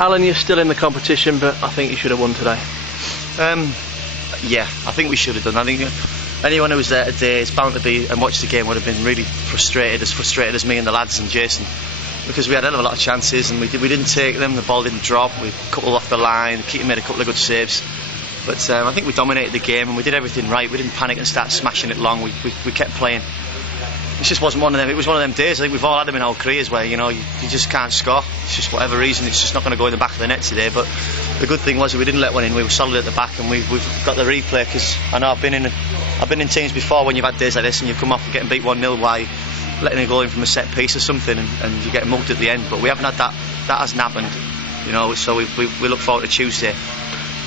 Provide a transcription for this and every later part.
Alan, you're still in the competition, but I think you should have won today. Yeah, I think we should have done. I think anyone who was there today is bound to be and watched the game would have been really frustrated as me and the lads and Jason, because we had a hell of a lot of chances and we didn't take them. The ball didn't drop. We coupled off the line. The keeper made a couple of good saves, but I think we dominated the game and we did everything right. We didn't panic and start smashing it long. We kept playing. It just wasn't one of them. It was one of them days. I think we've all had them in our careers where you just can't score. It's just whatever reason. It's just not going to go in the back of the net today. But the good thing was that we didn't let one in. We were solid at the back, and we've got the replay. Because I know I've been in teams before when you've had days like this and you've come off and getting beat 1-0 by letting a goal in from a set piece or something, and you get mugged at the end. But we haven't had that. That hasn't happened. So we look forward to Tuesday.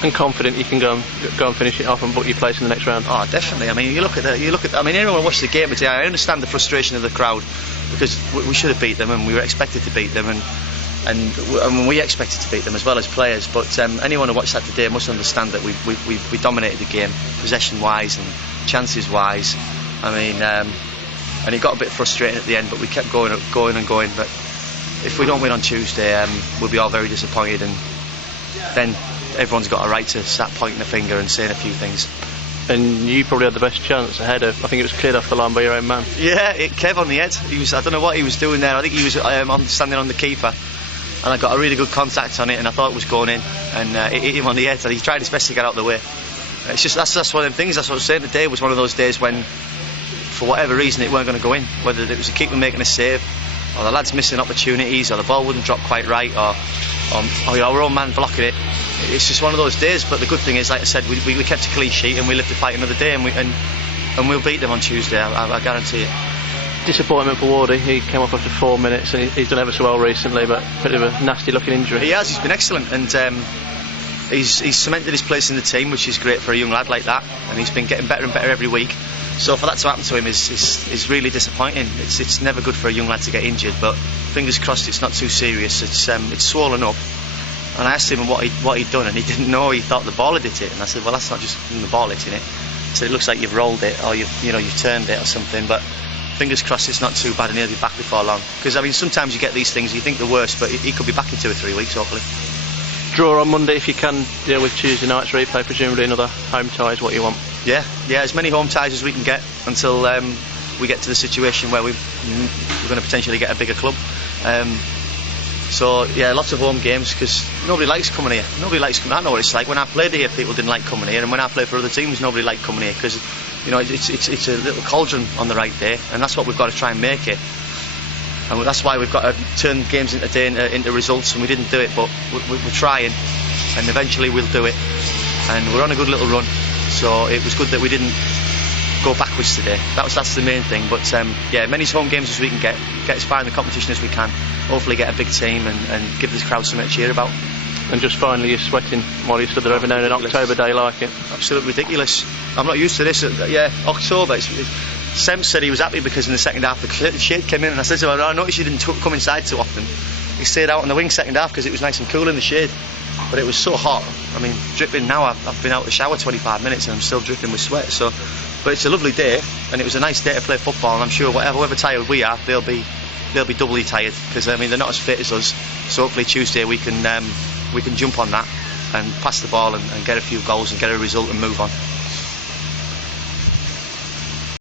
And confident you can go and finish it off and book your place in the next round. Oh, definitely. I mean, you look at. I mean, anyone who watched the game today, I understand the frustration of the crowd because we should have beat them and we were expected to beat them and we expected to beat them as well as players. But anyone who watched that today must understand that we dominated the game, possession-wise and chances-wise. I mean, and it got a bit frustrating at the end, but we kept going. But if we don't win on Tuesday, we'll be all very disappointed, and then everyone's got a right to start pointing the finger and saying a few things. And you probably had the best chance ahead of, I think it was cleared off the line by your own man. Yeah, Kev on the head. I don't know what he was doing there. I think he was standing on the keeper, and I got a really good contact on it, and I thought it was going in, and it hit him on the head, and he tried his best to get out of the way. It's just that's one of them things. That's what I was saying today. Was one of those days when, for whatever reason, it weren't going to go in. Whether it was the keeper making a save, or the lads missing opportunities, or the ball wouldn't drop quite right, or our own man blocking it. It's just one of those days. But the good thing is, like I said, we kept a clean sheet and we lived to fight another day, and we'll beat them on Tuesday. I guarantee it. Disappointment for Wardy. He came off after 4 minutes, and he's done ever so well recently, but a bit of a nasty-looking injury. He has. He's been excellent, and he's cemented his place in the team, which is great for a young lad like that. And he's been getting better and better every week. So for that to happen to him is really disappointing. It's never good for a young lad to get injured, but fingers crossed it's not too serious. It's swollen up. And I asked him what he'd done, and he didn't know. He thought the ball had hit it, and I said, well, that's not just the ball hitting it. He said, it looks like you've rolled it, or you've turned it or something. But fingers crossed it's not too bad, and he'll be back before long. Because I mean, sometimes you get these things, you think the worst, but he could be back in 2 or 3 weeks, hopefully. Draw on Monday if you can deal with Tuesday night's replay, presumably another home tie is what you want. Yeah, as many home ties as we can get until we get to the situation where we're going to potentially get a bigger club. So yeah, lots of home games because nobody likes coming here. Nobody likes coming. I know what it's like. When I played here, people didn't like coming here, and when I played for other teams, nobody liked coming here because it's a little cauldron on the right day, and that's what we've got to try and make it. And that's why we've got to turn games into results, and we didn't do it, but we're trying, and eventually we'll do it. And we're on a good little run, so it was good that we didn't go backwards today. That's the main thing. But yeah, many home games as we can get as far in the competition as we can. Hopefully get a big team and give this crowd something to cheer about. And just finally, you're sweating while you stood there every now and then. October day like it. Absolutely ridiculous. I'm not used to this. Yeah, October. Sem said he was happy because in the second half the shade came in, and I said to him, I noticed you didn't come inside too often. He stayed out on the wing second half because it was nice and cool in the shade. But it was so hot. I mean, dripping now. I've been out of the shower 25 minutes and I'm still dripping with sweat. But it's a lovely day, and it was a nice day to play football. And I'm sure however tired we are, they'll be doubly tired because I mean they're not as fit as us. So hopefully Tuesday we can jump on that and pass the ball and get a few goals and get a result and move on.